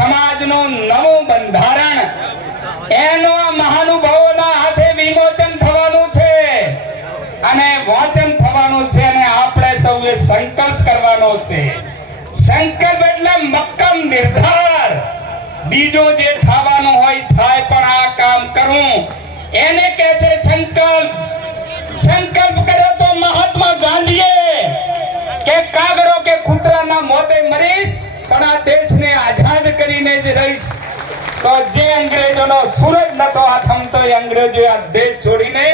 સમાજનું નવું બંધારણ એનો મહાનુભાવોના હાથે વિમોચન થવાનું છે અને વાંચન થવાનું છે અને આપણે સૌએ સંકલ્પ કરવાનો છે. સંકલ્પ એટલે મક્કમ નિર્ધાર. બીજો જે થવાનું હોય થાય, પણ આ કામ કરવું એને કહે છે સંકલ્પ. સંકલ્પ કર્યો તો મહાત્મા ગાંધીએ કે કાગડો કે કૂતરાના મોતે મરીશ પણ આ દેશને આઝાદ કરીને જ રહીશ. તો જે અંગ્રેજોનો સૂરજ નતો આથમતો એ અંગ્રેજોએ આ દેશ છોડીને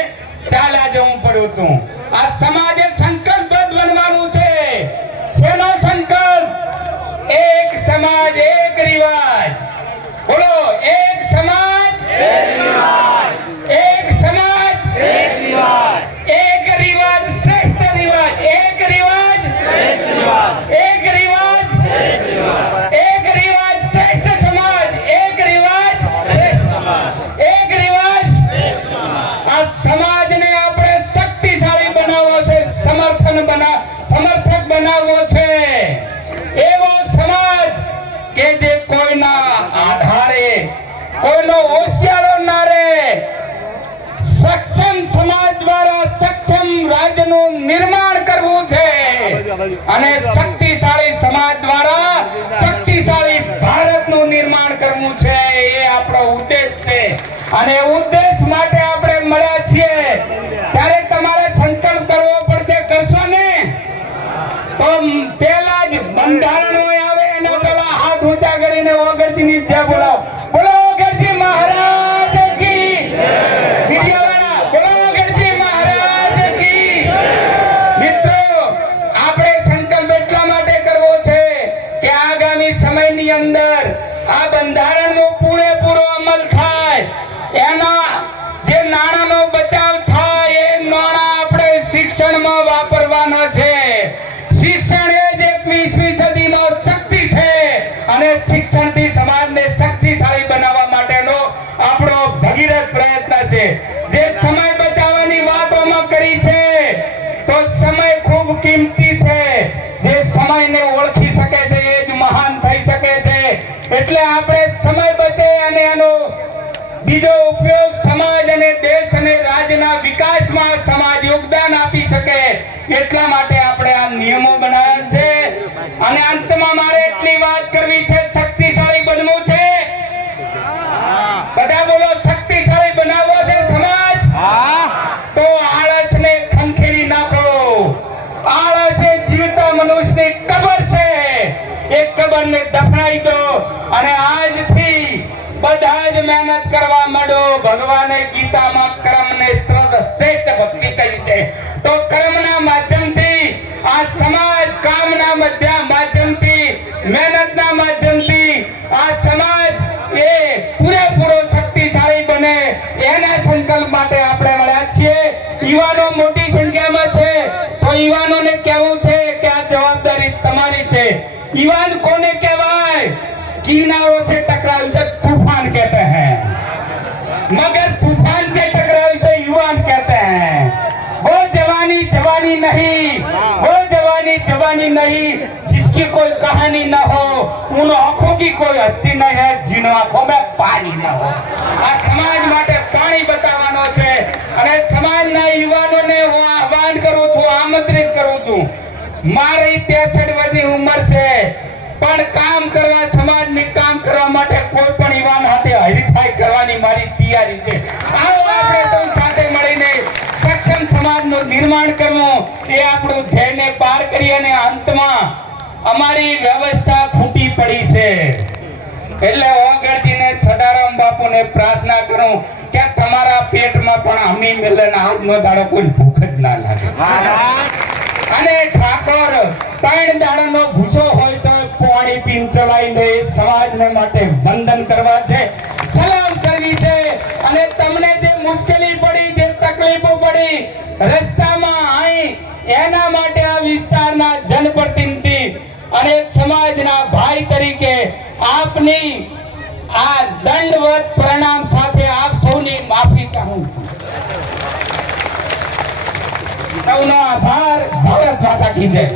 ચાલ્યા જવું પડ્યું હતું. આ સમાજે સંકલ્પબદ્ધ બનવાનું છે. શેનો સંકલ્પ? એક સમાજ એક રિવાજ. બોલો, એક સમાજ એક રિવાજ. એક સમાજ એક રિવાજ. એક રિવાજ શ્રેષ્ઠ રિવાજ. એક રિવાજ શ્રેષ્ઠ રિવાજ. એક રિવાજ શ્રેષ્ઠ રિવાજ. એક રિવાજ શ્રેષ્ઠ સમાજ. એક રિવાજ શ્રેષ્ઠ સમાજ. એક રિવાજ શ્રેષ્ઠ સમાજ. આ સમાજને આપણે શક્તિશાળી બનાવવો છે, સમર્થક બનાવવો છે. એવો સમાજ કે જે કોઈના આધારે કોઈનો ઓશિયાળો ના રહે. સક્ષમ સમાજ દ્વારા સક્ષમ રાજ્યનું નિર્માણ કરવું છે અને શક્તિશાળી સમાજ દ્વારા શક્તિશાળી ભારતનું નિર્માણ કરવું છે. એ આપણો ઉદ્દેશ છે અને ઉદ્દેશ માટે આપણે મળ્યા છીએ. ત્યારે તમારે સંકલ્પ કરવો પડશે. કરશો ને તો પહેલા જ બંધારણ આવે એના પહેલા હાથ ઊંચા કરીને ઓગળજીની જય બોલાવો. બોલો ઓગળજી મહારાજ કી જય. વિડિયોવાળા બોલો ઓગળજી મહારાજ કી જય. મિત્રો, આપણે સંકલ્પ એટલા માટે કરવો છે કે આગામી સમયની અંદર આ બંધારણનો પૂરેપૂરો અમલ થાય. એના જે નાણાંનો બચાવ થાય એ નાણાં આપણે શિક્ષણમાં વાપરવાના છે. શિક્ષણ એ જ 21મી સદીનો શક્તિ છે અને શિક્ષણથી સમાજને શક્તિશાળી બનાવવા માટેનો આપણો ભગીરથ પ્રયત્ન છે. જે સમય બચાવવાની વાતોમાં કરી છે તો સમય ખૂબ કિંમતી છે. જે સમયને ઓળખી શકે છે એ જ મહાન થઈ શકે છે. એટલે આપણે સમય બચે અને એનો બીજો ઉપયોગ સમાજ અને દેશ અને રાજ્યના વિકાસમાં સમાજ યોગદાન આપી શકે એટલા માટે આપણે આ નિયમો બનાવ્યા છે. અને અંતમાં મારે એટલી વાત કરવી છે, શક્તિશાળી બનવું છે. બધા બોલો, શક્તિશાળી બનાવવો છે સમાજ. તો આળસને ખંખેરી નાખો. આળસ એ જીવતા મનુષ્યની કબર છે. એ કબરને દફનાઈ દો અને આજથી બધા જ મહેનત કરવા માંડો. ભગવાને ગીતામાં કર્મને શ્રેષ્ઠ ભક્તિ કહી છે. તો કર્મના માધ્યમથી આ સમાજ, કામના માધ્યમથી, મહેનતના માધ્યમથી આ સમાજ એ પૂરેપૂરો શક્તિશાળી બને એના સંકલ્પ માટે આપણે મળ્યા છીએ. યુવાનો મોટી સંખ્યામાં છે તો યુવાનોને કહેવું છે કે આ જવાબદારી તમારી છે. યુવાન કોને કહેવાય? किनारों से टकराव से तूफान कहते हैं, मगर तूफान से टकराव से युवान कहते हैं. वो जवानी जवानी नहीं, वो जवानी जवानी नहीं जिसकी कोई कहानी न हो. उन आंखों की कोई हस्ती नहीं है जिन आंखों में पानी न हो. આ સમાજ માટે પાણી બતાવવાનો છે અને સમાજના યુવાનોને હું આહ્વાન કરું છું, આમંત્રિત કરું છું. મારી 63 વર્ષની ઉંમર છે પણ કામ કરવા, સમાજને કામ કરવા માટે કોઈ પણ યુવાન હાથે હરીફાઈ કરવાની મારી તૈયારી છે. આવો આપણે સૌ સાથે મળીને સક્ષમ સમાજનું નિર્માણ કરવું એ આપણું ધ્યેયને પાર કરી અને અંતમાં અમારી વ્યવસ્થા ખૂટી પડી છે. એટલે ઓગળજીને સદારામ બાપુને પ્રાર્થના કરું કે તમારા પેટમાં પણ અમી મેલન આજનો દાડો કોઈ ભૂખ જ ના લાગે. અને ઠાકોર 3 દાડાનો ભૂસો હોય તો પાણી પીન ચલાવીને સમાજને માટે વંદન કરવા છે, સલામ કરવી છે. અને તમને જે મુશ્કેલી પડી, જે તકલીફો પડી રસ્તામાં આવી, એના માટે આ વિસ્તારના જનપ્રતિનિધિ અને સમાજના ભાઈ તરીકે આપની આ દંડવત પ્રણામ સાથે આપ સૌની માફી ચાહું છું. સૌનો આભાર. ભારત માતા કી જય.